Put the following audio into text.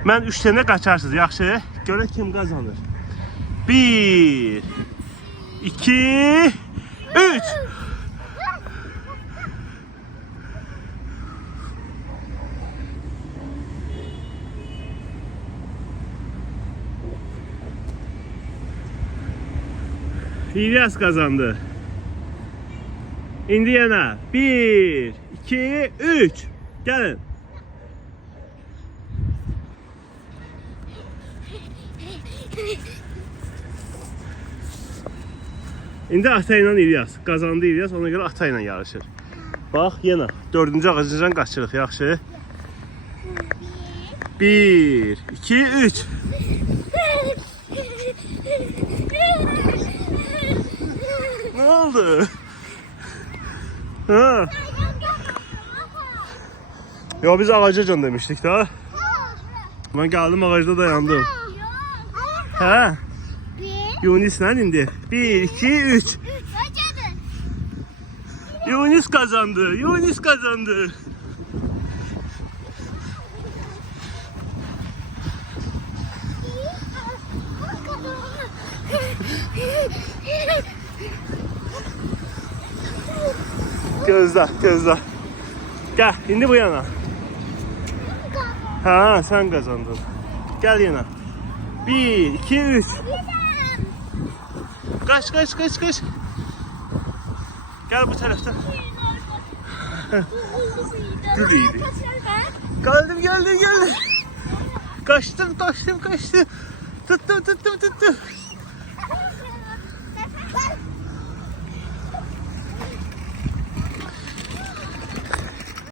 Mən 3 dənə qaçarsınız, yaxşı? Görək kim qazanır. 1 2 3 İlyas kazandı. İndi yana 1 2 3 gelin. İndi ata ilə İlyas kazandı. İlyas ona göre ata ilə yarışır. Bax yenə 4-cü ağacından qaçırıq, yaxşı? 1 2 3 Ne oldu? Ha. Ya biz ağaca demiştik da. Ben geldim ağacda dayandım. Ha? Yunis lan indi. 1 2 3 Yunis kazandı. Yunis kazandı. Gözle, gözle. Gel, indi bu yana. Ha, sen kazandın. Gel yana. 1 2 3 Kaç kaç kaç kaç. Gel bu taraftan. Gül iyiydi. Geldim geldim geldim. Kaçtım kaçtım kaçtım. Tuttum tuttum tuttum.